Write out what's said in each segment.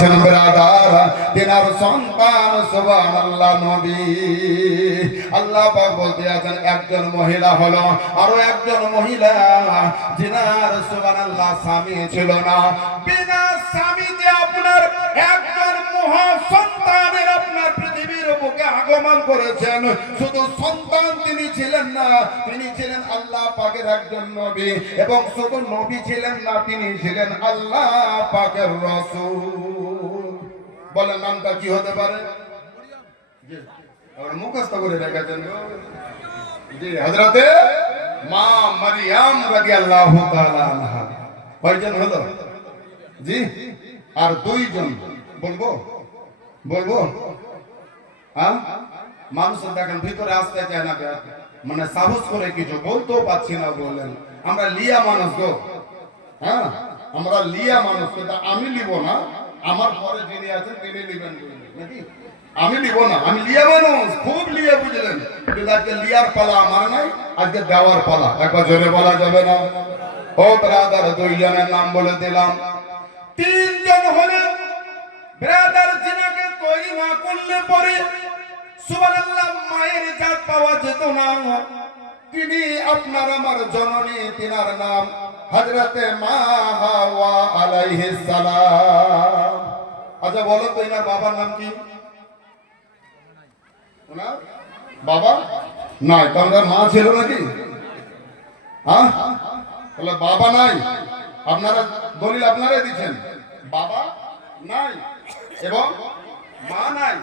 পাচ্ছেন ব্রাদার, তিনার সন্তান সুবহানাল্লাহ নবী। আল্লাহ পাক বলতে আছেন একজন মহিলা হলো, আরো একজন মহিলা যিনার সুবহানাল্লাহ স্বামী ছিল না, বিনা স্বামীতে আপনার একজন মহা সন্তানের আপনার পৃথিবীর বুকে আগমন করেছেন। শুধু সন্তান তিনি ছিলেন না, তিনি ছিলেন আল্লাহ পাকের একজন নবী, এবং শুধু নবী ছিলেন না, তিনি ছিলেন আল্লাহ পাকের রাসূল। বলেন নামটা কি হতে পারে? জি, আর মুখস্থ করে রেখেছেন জি, হযরতে মা মারইয়াম রাদিয়াল্লাহু তাআলা আনহা। কয়জন হলো? জি, আর দুইজন। বলবো বলবো হ্যাঁ, মানুষ দেখেন ভিতরে আসতে চায় না, মানে সাহস করে কিছু বলতেও পাচ্ছি না। বললেন আমরা লিয়া মানুষ গো, হ্যাঁ আমরা লিয়া মানুষ, কিন্তু আমি লিব না, আমার পরে যিনি আছেন তিনি লিবেন নাকি? আমি লিব না, আমি লিয়া মানুষ, খুব লিয়া, বুঝলেন? কিন্তু আজকে লিয়ার পালা আমার নাই, আজকে দেওয়ার পালা। একবার জোরে বলা যাবে না? ও ব্রাদার, দুইজনের নাম বলে দিলাম। তিনজন হলেন ব্রাদার, যিনাকে তৈরি না করলে পরে সুবহানাল্লাহ মায়ের জাত পাওয়া যেত না। তিনি আপনার আমার জননী, তিনার নাম হযরতে মা হাওয়া আলাইহিস সালাম। আচ্ছা বলো তো, এনার বাবার নাম কি? ওনার বাবা নাই, তোমার মা ছিল নাকি? হ্যাঁ, তাহলে বাবা নাই, আপনারা দলিল আপনারাই দিচ্ছেন, বাবা নাই এবং মা নাই।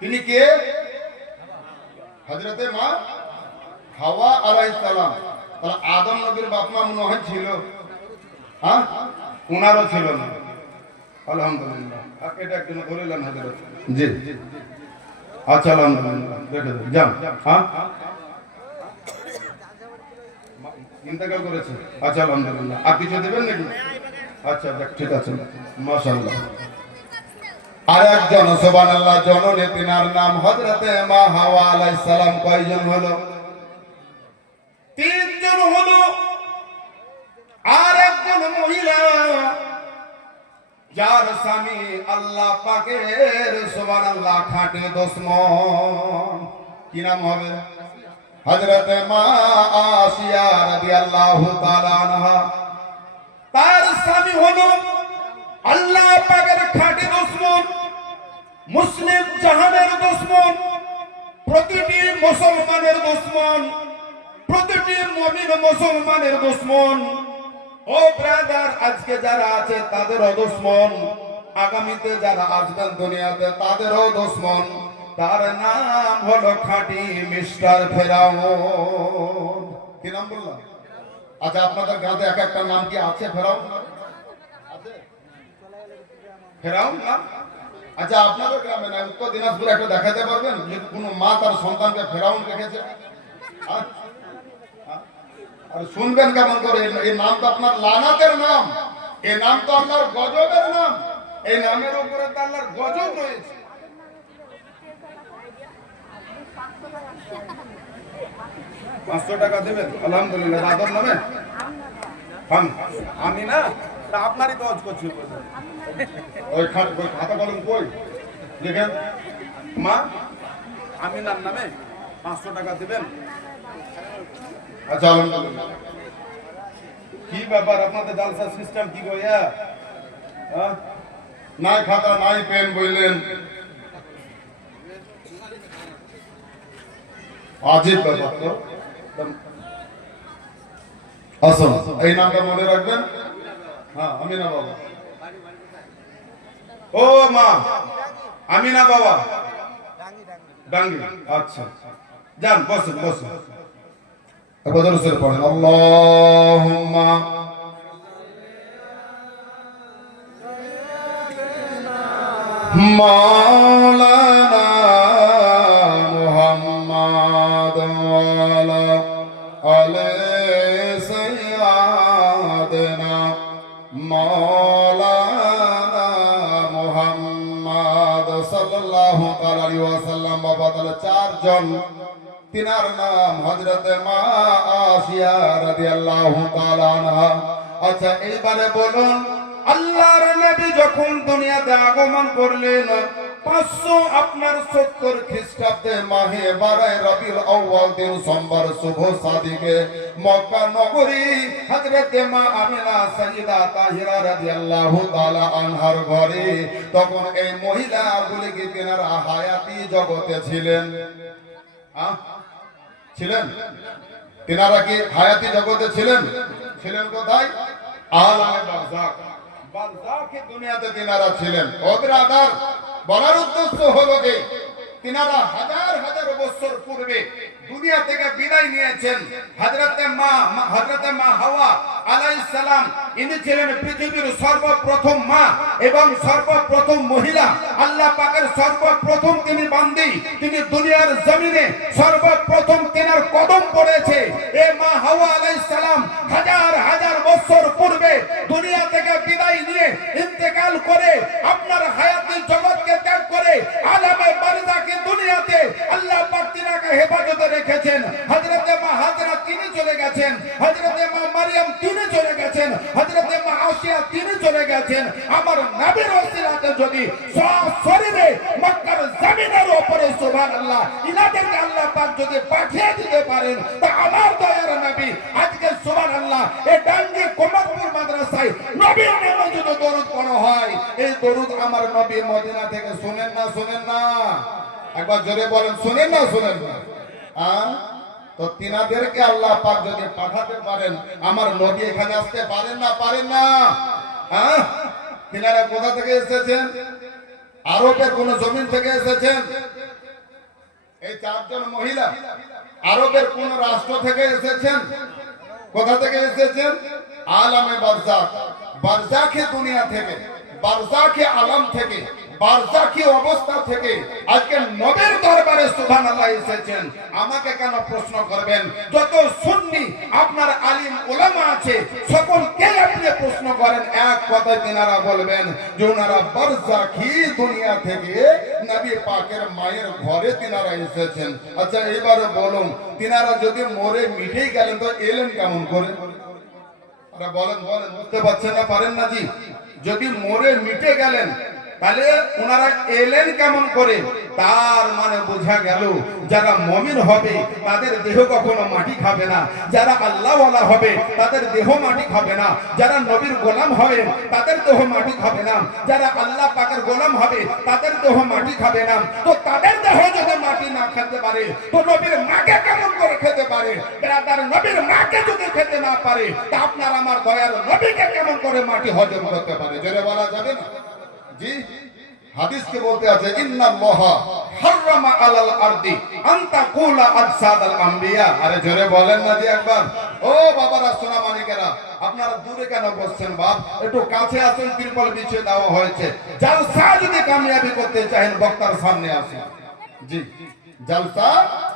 তিনি কে? হযরতে মা হাওয়া আলাইহিস সালাম। তাহলে আদম নবীর বাপ মা মনে হয় ছিল, হ্যাঁ উনারও ছিল না। আলহামদুলিল্লাহ, এটা একজন বললেন হযরত। জি আচ্ছা, আলহামদুলিল্লাহ, দেখে যান। হ্যাঁ ইন্তেকাল করেছে, আচ্ছা আলহামদুলিল্লাহ। আর কিছু দেবেন নাকি? আচ্ছা ঠিক আছে, মাশাআল্লাহ। আর একজন সুবহানাল্লাহ জননী, তিনার নাম হযরতে মা হাওয়া আলাইহিস সালাম। কয়জন হলো? তিনজন হলো। আর একজন মহিলা যার স্বামী আল্লাহ পাকের সুবহানাল্লাহ খাঁটি দুশমন। কি নাম হবে? হযরতে মা আসিয়া রাদিয়াল্লাহু তাআলা আনহা। তার স্বামী হলো আল্লাহ পাকের খাঁটি দুশমন, মুসলিম জাহানের দুশমন, প্রতিটি মুসলমানের দুশমন, প্রতিটি মুমিন মুসলমানের দুশমন। ও ব্রাদার, আজকে যারা আছে তাদেরও দুশমন, আগামীতে যারা আসবেন দুনিয়াতে তাদেরও দুশমন। তার নাম হলো খাঁটি মিস্টার ফেরাউন। কি নাম বললাম? আচ্ছা আপনাদের গাঁতে এক একটা নাম কি আছে? ফেরাউন আছে? ফেরাউন নাম? আচ্ছা আপনাদের গ্রামে না, উত্তর দিনাজপুরে একটু দেখাতে পারবেন যে কোনো মা তার সন্তানকে ফেরাউন রেখেছে? আর শুনবেন কেমন করে? এই নাম তো আপনার লানাতের নাম, এই নাম তো আপনার গজবের নাম, এই নামের উপরে তো আল্লাহর গজব রয়েছে। 500 টাকা দেবেন? আলহামদুলিল্লাহ। দাদার নামে আমি না, তা আপনারই তো আজ করছি। ওই খাতা কলম কই দেখেন, মা আমিনার নামে 500 টাকা দেবেন। আচ্ছা আলহামদুলিল্লাহ। কি ব্যাপার আপনাদের জালসা সিস্টেম কি গয়া? নাই খাতা নাই পেন বললেন, আজীব ব্যাপার তো। আসুন এই নামটা মনে রাখবেন। হ্যাঁ আমিনা বাবা। ও মা আমিনা বাবা ডাঙ্গি। আচ্ছা যান, বসুন বসুন। একবার জোরে পড়েন, আল্লাহুম্মা মাওলানা মুহাম্মাদ ওয়ালা আলে সাইয়্যিদানা মাওলানা মুহাম্মাদ সাল্লাল্লাহু আলাইহি ওয়াসাল্লাম। বাবা তাহলে চারজন, তিনার নাম হযরতে মা আসিয়া রাদিয়াল্লাহু তাআলা আনহা। আচ্ছা এইবারে বলুন আল্লাহর নবী যখন দুনিয়াতে আগমন করলেন 570 খ্রিস্টাব্দে মাহে বারায় রবিউল আউয়াল দিন সোমবার শুভ সাদিকে মক্কা নগরী হযরতে মা আমিনা সাইয়্যিদা তাহিরা রাদিয়াল্লাহু তাআলা আনহার ঘরে তখন এই মহিলাগুলি কি তেনারা হায়াতি জগতে ছিলেন? ছিলেন? তেনারা কি হায়াতি জগতে ছিলেন? ছিলেন কোথায়? আলামে বারজাখ। বারজাখে দুনিয়াতে তেনারা ছিলেন। ওদের আদার বলার উদ্দেশ্য হলো যে তিনারা হাজার হাজার বছর পূর্বে দুনিয়া থেকে বিদায় নিয়েছেন। হযরতে মা হাওয়া আলাইহিস সালাম ইনি ছিলেন পৃথিবীর সর্বপ্রথম মা এবং সর্বপ্রথম মহিলা। আল্লাহ পাকের সর্বপ্রথম তিনি বান্দি, তিনি দুনিয়ার জমিনে সর্বপ্রথম তেনার কদম পড়েছে। এই মা হাওয়া আলাইহিস সালাম হাজার হাজার বছর পূর্বে দুনিয়া থেকে বিদায় নিয়ে ইন্তেকাল করে আপনার হায়াতের জগৎকে ত্যাগ করে আলামে বারজাখে দুনিয়াতে আল্লাহ পাক তিনাকে হেফাজতে রেখেছেন। হযরতে মা হাজরা তিনি চলে গেছেন, হযরতে মা মারইয়াম তিনি চলে গেছেন, হযরতে মা আসিয়া তিনি চলে গেছেন। আমার নবীর ওসিলাতে যদি সশরীরে মক্কার জমিনের উপরে সুবহানাল্লাহ ইনাদেরকে আল্লাহ পাক যদি পাঠিয়ে দিতে পারেন তা আমার দয়ার নবী আজকে সুবহানাল্লাহ এই ডাঙ্গি কোমারপুর মাদ্রাসায় নবীর নামে যদি দরুদ পড়া হয়, এই দরুদ আমার নবী মদিনা থেকে শুনেন না শুনেন না? একবার জোরে বলেন, শুনেন না শুনেন না? তো তিনাদেরকে আল্লাহ পাক যদি পাঠাতে পারেন আমার নবী এখানে আসতে পারেন না? পারেন না? তিনারা কোথা থেকে এসেছেন? আরবের কোন জমিন থেকে এসেছেন? এই চারজন মহিলা আরবের কোন রাষ্ট্র থেকে এসেছেন? কোথা থেকে এসেছেন? আলামে বারজাখ, বারজাখে দুনিয়া থেকে, বারজাখে আলম থেকে, বারজাখি অবস্থা থেকে আজকে নবীর দরবারে সুবহানাল্লাহ এসেছেন। আমাকে কেন প্রশ্ন করবেন? যত সুন্নি আপনার আলিম উলামা আছে সকলকে আপনি প্রশ্ন করেন, এক কথায় তিনারা বলবেন যে ওনারা বারজাখি দুনিয়া থেকে নবী পাকের মায়ের ঘরে তিনারা এসেছেন। আচ্ছা এবারে বলুন, তিনারা যদি মরে মিটে গেলেন তো এলেন কেমন করে? আরে বলেন বলেন, বুঝতে পারছেন না? পারেন না জি? যদি মরে মিটে গেলেন তাহলে ওনারা এলেন কেমন করে? তার মানে বোঝা গেল যারা মুমিন হবে তাদের দেহ কখনো মাটি খাবে না, যারা আল্লাহওয়ালা হবে তাদের দেহ মাটি খাবে না, যারা নবীর গোলাম হবে তাদের দেহ মাটি খাবে না, যারা আল্লাহ পাকের গোলাম হবে তাদের দেহ মাটি খাবে না। তো তাদের দেহ যদি মাটি না খেতে পারে তো নবীর মাকে কেমন করে খেতে পারে? ব্রাদার, নবীর মাকে যদি খেতে না পারে তা আপনার আমার দয়ার নবীকে কেমন করে মাটি হজম করতে পারে? জোরে বলা যাবে না? জি, হাদিসকে বলতে আছে ইন্নাল্লাহা হারামা আলাল আরদি আন তাকুলা আজসাদাল আম্বিয়া। আরে জোরে বলেন না জি একবার? ও বাবারা, সোনা মানিকেরা, আপনারা দূরে কেন বসছেন বাপ? একটু কাছে আসুন, তিরপল বিছিয়ে দেওয়া হয়েছে। জালসা যদি কামিয়াবি করতে চান বক্তার সামনে আসুন। জি, জালসা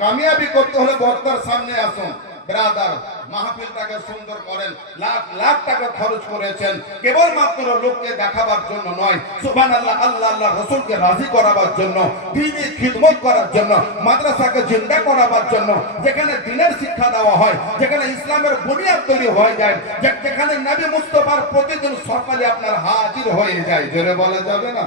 কামিয়াবি করতে হলে বক্তার সামনে আসুন। ব্রাদার, মাহফিলটাকে সুন্দর করেন, লাখ লাখ টাকা খরচ করেছেন কেবলমাত্র লোককে দেখাবার জন্য নয়, সুবহানাল্লাহ আল্লাহ আল্লাহ রাসূলকে রাজি করাবার জন্য, দ্বীনি খিদমত করার জন্য, মাদ্রাসাকে জিন্দা করাবার জন্য, যেখানে দ্বীনের শিক্ষা দেওয়া হয়, যেখানে ইসলামের বুনিয়াদ তৈরি হয়ে যায়, যেখানে নবী মুস্তাফার প্রতিদিন সকালে আপনার হাজির হয়ে যায়। জোরে বলা যাবে না?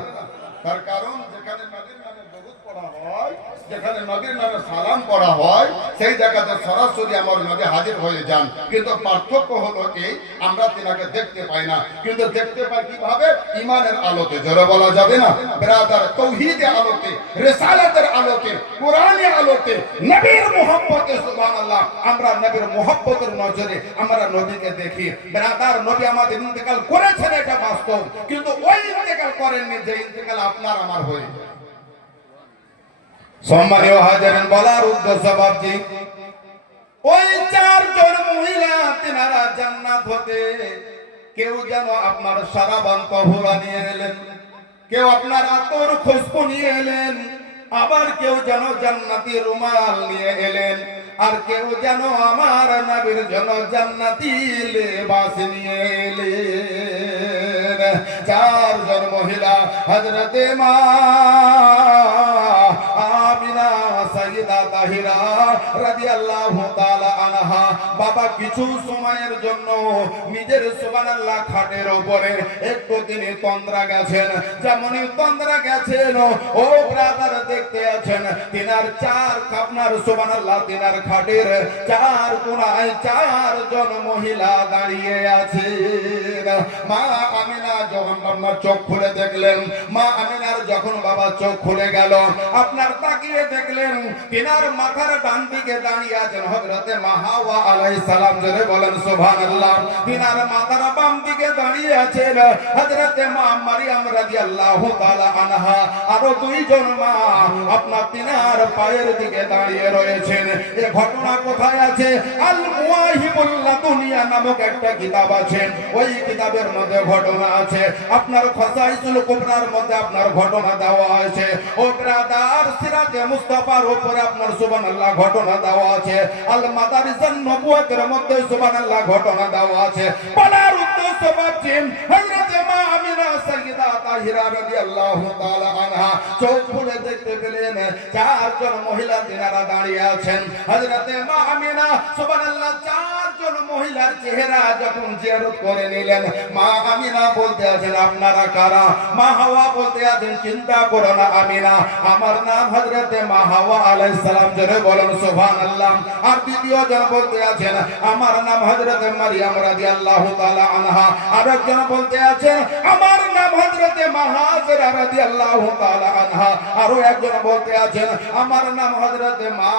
তার কারণ যেখানে নবীর নামে দরুদ পড়া হয়, যেখানে নবীর নামে সালাম পড়া হয়, সেই জায়গাতে সরাসরি আমার নবী হাজির হয়ে যান। কিন্তু পার্থক্য হলো এই, আমরা তিনাকে দেখতে পাই না, কিন্তু দেখতে পাই কিভাবে? ঈমানের আলোতে। জোরে বলা যাবে না? ব্রাদার, তাওহীদের আলোতে, রিসালাতের আলোতে, কোরআনের আলোতে, নবীর মুহাব্বতে, সুবহানাল্লাহ, আমরা নবীর মুহাব্বতের নজরে আমরা নবীকে দেখি। ব্রাদার, নবী আমাদের ইন্তেকাল করেছেন এটা বাস্তব, কিন্তু ওই ইন্তেকাল করেননি যে ইন্তেকাল আপনার আমার হয়ে। সম্মানীয় হাজিরিন, বলার উদ্দেশ্য বাপজি, ওই চারজন মহিলা তিনারা জান্নাত হতে কেউ যেন আপনার সারাবান তহুরা নিয়ে এলেন, কেউ আপনার আতর খুশবু নিয়ে এলেন, আবার কেউ যেন জান্নাতি রুমাল নিয়ে এলেন, আর কেউ যেন আমার নবীর জন্য জান্নাতি লেবাস নিয়ে এলেন। চারজন মহিলা হযরতে মা আমিনা সাইয়্যিদা তাহিরা রাদিয়াল্লাহু তাআলা আনহা বাবা কিছু সময়ের জন্য নিজের সুবহানাল্লাহ খাটের উপরে একটু তিনি তন্দ্রা গেছেন। যেমনই তন্দ্রা গেছেন, ও ব্রাদার দেখতে আছেন তিনার চার আপনার সুবহানাল্লাহ তিনার খাটের চার কোণায় চারজন মহিলা দাঁড়িয়ে আছে। মা আমিনা যখন আপনার চোখ খুলে দেখলেন, মা আমিনার যখন বাবা চোখ খুলে গেল, আপনার তাকিয়ে দেখলেন তিনার মাথার ডান দিকে দাঁড়িয়ে আছেন হযরতে মা হাওয়া আলাইহিস সালাম। জোরে বলেন সুবহানাল্লাহ। তিনার মাথার বাম দিকে দাঁড়িয়ে আছেন হযরতে মা মারিয়াম রাদিয়াল্লাহু তাআলা আনহা। আরো দুইজন মা আপনার তিনার পায়ের দিকে দাঁড়িয়ে রয়েছেন। এই ঘটনা কোথায় আছে? আল মুওয়াহিবুল লাদুনিয়া নামক একটা কিতাব আছে, ওই কিতাবের মধ্যে ঘটনা আছে। আপনার খাসাইসুল কুবরার মধ্যে আপনার ঘটনা দেওয়া আছে। ও ব্রাদার সিরাতে মুস্তাফার উপরে আপনার সুবহানাল্লাহ ঘটনা দেওয়া আছে। আল মাদারিসান নবুওয়াতের মধ্যে সুবহানাল্লাহ ঘটনা দেওয়া আছে। বলার উদ্দেশ্য ভাবছেন হযরতে মা আমিনা সাইয়্যিদা তাহিরা রাদিয়াল্লাহু তাআলা আনহা চোখ খুলে দেখতে পেলেন চারজন মহিলা তিনারা দাঁড়িয়ে আছেন। হযরতে মা আমিনা সুবহানাল্লাহ চারজন মহিলার চেহারা যখন জিয়ারত করে নিলেন, মা আমিনা বলতে আছেন আপনারা কারা? মা হাওয়া বলতে আছেন চিন্তা করো না আমিনা, আমার নাম হযরতে মা হাওয়া আলাইহিস সালাম। জোরে বলেন সুবহানাল্লাহ। আর দ্বিতীয় জন বলতে আছেন আমার নাম হযরতে মারিয়াম রাদিয়াল্লাহু তাআলা আনহা। আরেকজন বলতে আছেন আমার নাম হযরতে মা হাজরা রাদিয়াল্লাহু তাআলা আনহা। আরো একজন বলতে আছেন আমার নাম হযরতে মা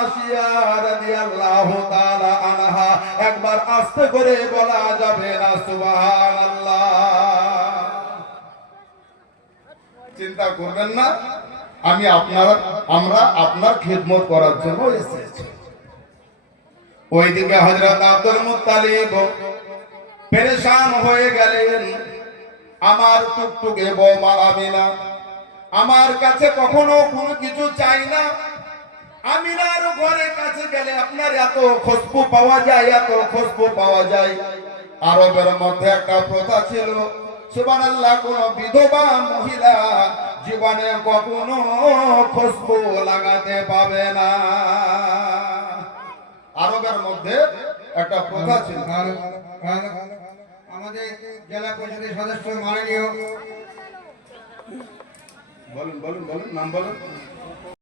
আসিয়া রাদিয়াল্লাহু তাআলা আনহা। একবার আস্তে করে বলা যাবে না সুবহানাল্লাহ? চিন্তা করবেন না, আমরা আপনার খিদমত করার জন্য এসেছি। ওইদিকে হযরত আব্দুল মুত্তালিব পেরেশান হয়ে গেলেন। আমার টুকটুকে বৌমা আমিনা আমার কাছে কখনো কোনো কিছু চাই না। আমিনার ঘরের কাছে গেলে আপনার এত খুশবু পাওয়া যায়, এত খুশবু পাওয়া যায়। আরবের মধ্যে একটা প্রথা ছিল, সুবহানাল্লাহ, কোন বিধবা মহিলা জীবনে কখনো খুশবু লাগাতে পাবে না। আরবের মধ্যে একটা প্রথা ছিল। আমাদের জেলা পরিষদের সদস্য মাননীয় বলুন বলুন বলুন নাম বলুন।